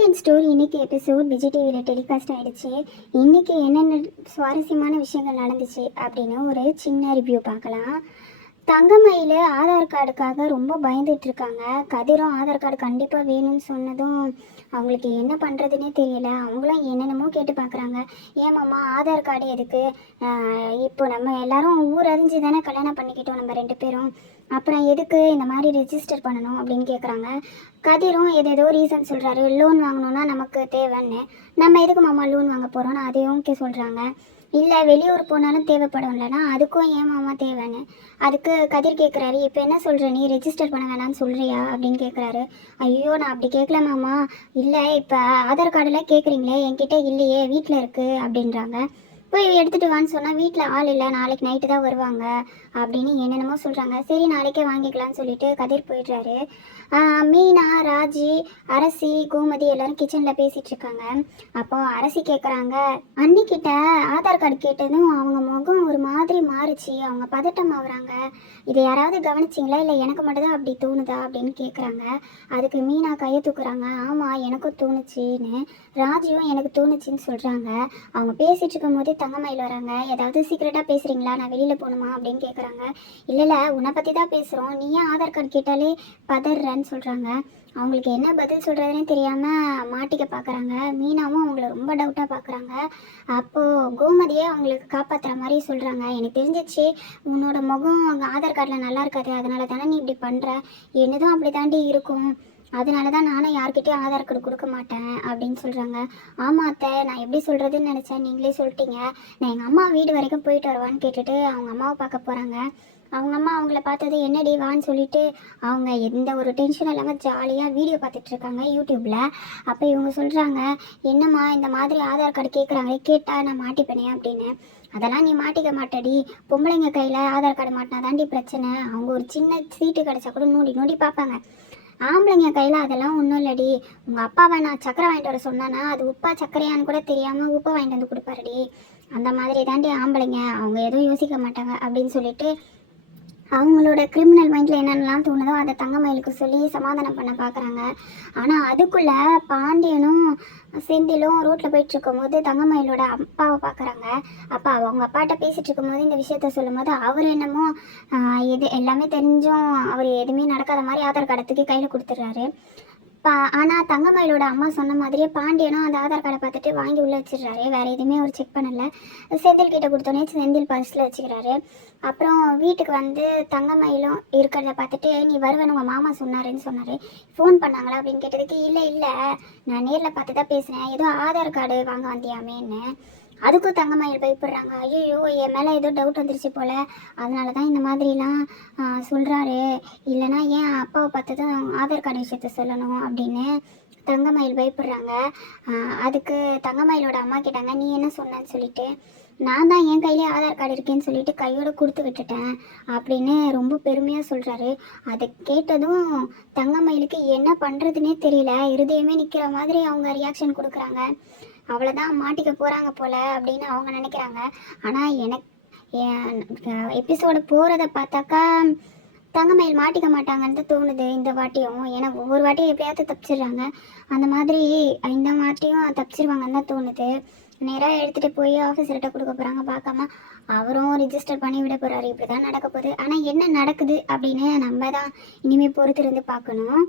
Pandian story இன்னைக்கு episode Vijay டிவியில் telecast ஆகிடுச்சு. இன்றைக்கி என்னென்ன சுவாரஸ்யமான விஷயங்கள் நடந்துச்சு அப்படின்னு ஒரு சின்ன ரிவ்யூ பார்க்கலாம். தங்கமயில் ஆதார் கார்டுக்காக ரொம்ப பயந்துட்டு இருக்காங்க. கதிரும் ஆதார் கார்டு கண்டிப்பாக வேணும்னு சொன்னதும் அவங்களுக்கு என்ன பண்ணுறதுனே தெரியல. அவங்களும் என்னென்னமோ கேட்டு பார்க்குறாங்க. ஏமாம்மா ஆதார் கார்டு எதுக்கு? இப்போ நம்ம எல்லாரும் ஊர் அறிஞ்சு தானே கல்யாணம் பண்ணிக்கிட்டோம் நம்ம 2 பேரும். அப்புறம் எதுக்கு இந்த மாதிரி ரெஜிஸ்டர் பண்ணணும் அப்படின்னு கேட்குறாங்க. கதிரும் ஏதேதோ ரீசன் சொல்கிறாரு. லோன் வாங்கணுன்னா நமக்கு தேவைன்னு. நம்ம எதுக்கு மாமா லோன் வாங்க போகிறோன்னு அதையும் சொல்கிறாங்க. இல்லை வெளியூர் போனாலும் தேவைப்படும்லனா அதுக்கும் ஏன் மாமா தேவைன்னு. அதுக்கு கதிர் கேட்குறாரு, இப்போ என்ன சொல்கிற நீ ரெஜிஸ்டர் பண்ண வேணான்னு சொல்கிறியா அப்படின்னு கேட்குறாரு. ஐயோ நான் அப்படி கேட்கல மாமா. இல்லை இப்போ ஆதார் கார்டெல்லாம் கேட்குறீங்களே என்கிட்ட இல்லையே வீட்டில் இருக்குது அப்படின்றாங்க. போய் எடுத்துகிட்டு வான்னு சொன்னால் வீட்டில் ஆள் இல்லை, நாளைக்கு நைட்டு தான் வருவாங்க அப்படின்னு என்னென்னமோ சொல்கிறாங்க. சரி நாளைக்கே வாங்கிக்கலான்னு சொல்லிட்டு கதிர் போயிடுறாரு. மீனா, ராஜி, அரசி, கோமதி எல்லாரும் கிச்சனில் பேசிகிட்டு இருக்காங்க. அப்போது அரசி கேட்குறாங்க, அன்னிக்கிட்ட ஆதார் கார்டு கேட்டதும் அவங்க முகம் ஒரு மாதிரி மாறிச்சு, அவங்க பதட்டம் ஆகுறாங்க. இதை யாராவது கவனிச்சிங்களா இல்லை எனக்கு மட்டும்தான் அப்படி தோணுதா அப்படின்னு கேட்குறாங்க. அதுக்கு மீனா கையை தூக்குறாங்க. ஆமாம் எனக்கும் தோணுச்சின்னு. ராஜியும் எனக்கு தோணுச்சின்னு சொல்கிறாங்க. அவங்க பேசிகிட்டு இருக்கும் போதே தங்கமயில் வராங்க. ஏதாவது சீக்கிரட்டாக பேசுகிறீங்களா, நான் வெளியில் போகணுமா அப்படின்னு கேட்குறாங்க. இல்லை உன்னை பற்றி தான் பேசுகிறோம், நீ ஏன் ஆதார் கார்டு கேட்டாலே பதறன்னு சொல்கிறாங்க. அவங்களுக்கு என்ன பதில் சொல்கிறதுனே தெரியாமல் மாட்டிக்க பார்க்குறாங்க. மீனாவும் அவங்கள ரொம்ப டவுட்டாக பார்க்குறாங்க. அப்போது கோமதியே அவங்களுக்கு காப்பாற்றுற மாதிரி சொல்கிறாங்க. எனக்கு தெரிஞ்சிச்சு உன்னோட முகம் ஆதார் கார்டில் நல்லா இருக்காது, அதனால தானே நீ இப்படி பண்ணுற. என்னதும் அப்படி தாண்டி இருக்கும், அதனால தான் நானும் யார்கிட்டையும் ஆதார் கார்டு கொடுக்க மாட்டேன் அப்படின்னு சொல்கிறாங்க. ஆமாம் அத்தை, நான் எப்படி சொல்கிறதுன்னு நினச்சேன், நீங்களே சொல்லிட்டீங்க. நான் எங்கள் அம்மா வீடு வரைக்கும் போயிட்டு வருவான்னு கேட்டுட்டு அவங்க அம்மாவை பார்க்க போகிறாங்க. அவங்க அம்மா அவங்கள பார்த்தது என்னடி வான்னு சொல்லிட்டு அவங்க எந்த ஒரு டென்ஷன் இல்லாமல் ஜாலியாக வீடியோ பார்த்துட்ருக்காங்க யூடியூப்பில். அப்போ இவங்க சொல்கிறாங்க, என்னம்மா இந்த மாதிரி ஆதார் கார்டு கேட்குறாங்களே, கேட்டால் நான் மாட்டிப்பேனே அப்படின்னு. அதெல்லாம் நீ மாட்டிக்க மாட்டடி, பொம்பளைங்க கையில் ஆதார் கார்டு மாட்டினா தாண்டி பிரச்சனை. அவங்க ஒரு சின்ன சீட்டு கிடச்சா கூட நோண்டி நோண்டி பார்ப்பாங்க. ஆம்பளைங்க கையில் அதெல்லாம் ஒன்றும் இல்லடி. உங்கள் அப்பாவை நான் சக்கரை வாங்கிட்டு வர சொன்னானா அது உப்பா சக்கரையான்னு கூட தெரியாமல் உப்பை வாங்கிட்டு வந்து கொடுப்பாருடி. அந்த மாதிரி தாண்டி ஆம்பளைங்க, அவங்க எதுவும் யோசிக்க மாட்டாங்க அப்படின்னு சொல்லிட்டு அவங்களோட கிரிமினல் மைண்டில் என்னென்னலாம் தோணுதோ அதை தங்கமயிலுக்கு சொல்லி சமாதானம் பண்ண பார்க்குறாங்க. ஆனால் அதுக்குள்ளே பாண்டியனும் செந்திலும் ரோட்டில் போயிட்டுருக்கும் போது தங்கமயிலோட அப்பாவை பார்க்குறாங்க. அப்பா அவங்க அப்பாட்ட பேசிகிட்டு இருக்கும்போது இந்த விஷயத்த சொல்லும் போது அவர் என்னமோ எது எல்லாமே தெரிஞ்சும் அவர் எதுவுமே நடக்காத மாதிரி ஆதார் கார்டத்துக்கு கையில் கொடுத்துட்றாரு. ஆனால் தங்கமயிலோட அம்மா சொன்ன மாதிரியே பாண்டியனும் அந்த ஆதார் கார்டை பார்த்துட்டு வாங்கி உள்ளே வச்சிடுறாரு. வேறு எதுவுமே அவர் செக் பண்ணலை. செந்தில் கிட்ட கொடுத்தோன்னே செந்தில் பர்ஸில் வச்சுக்கிறாரு. அப்புறம் வீட்டுக்கு வந்து தங்கமயிலும் இருக்கிறத பார்த்துட்டு நீ வருவேன்னு உங்கள் மாமா சொன்னாருன்னு சொன்னார். ஃபோன் பண்ணாங்களா அப்படின்னு கேட்டதுக்கு இல்லை நான் நேரில் பார்த்து தான் பேசுகிறேன், ஏதோ ஆதார் கார்டு வாங்க வந்தியாமேன்னு. அதுக்கும் தங்கமயில் பயப்படுறாங்க. ஐயோ என் மேலே ஏதோ டவுட் வந்துருச்சு போல், அதனால தான் இந்த மாதிரிலாம் சொல்கிறாரு, இல்லைனா ஏன் அப்பாவை பார்த்ததும் ஆதார் கார்டு விஷயத்த சொல்லணும் அப்படின்னு தங்கமயில் பயப்படுறாங்க. அதுக்கு தங்கமயிலோட அம்மா கேட்டாங்க, நீ என்ன சொன்னன்னு சொல்லிட்டு. நான் தான் என் கையிலே ஆதார் கார்டு இருக்கேன்னு சொல்லிட்டு கையோடு கொடுத்து விட்டுட்டேன் அப்படின்னு ரொம்ப பெருமையாக சொல்கிறாரு. அதை கேட்டதும் தங்கமயிலுக்கு என்ன பண்ணுறதுனே தெரியல. இருதயமே நிற்கிற மாதிரி அவங்க ரியாக்ஷன் கொடுக்குறாங்க. அவ்வளோதான் மாட்டிக்க போகிறாங்க போல் அப்படின்னு அவங்க நினைக்கிறாங்க. ஆனால் எனக்கு எபிசோடு போகிறத பார்த்தாக்கா தங்கமயில் மாட்டிக்க மாட்டாங்கன்னு தான் தோணுது இந்த வாட்டியும். ஏன்னா ஒவ்வொரு வாட்டியும் எப்படியாவது தப்பிச்சிடுறாங்க, அந்த மாதிரி இந்த வாட்டியும் தப்பிச்சிருவாங்கன்னு தான் தோணுது. நேராக எடுத்துகிட்டு போய் ஆஃபீஸர்கிட்ட கொடுக்க போகிறாங்க. பார்க்காம அவரும் ரிஜிஸ்டர் பண்ணி விட போகிறாரு. இப்படி தான் நடக்க போகுது. ஆனால் என்ன நடக்குது அப்படின்னு நம்ம தான் இனிமேல் பொறுத்திருந்து பார்க்கணும்.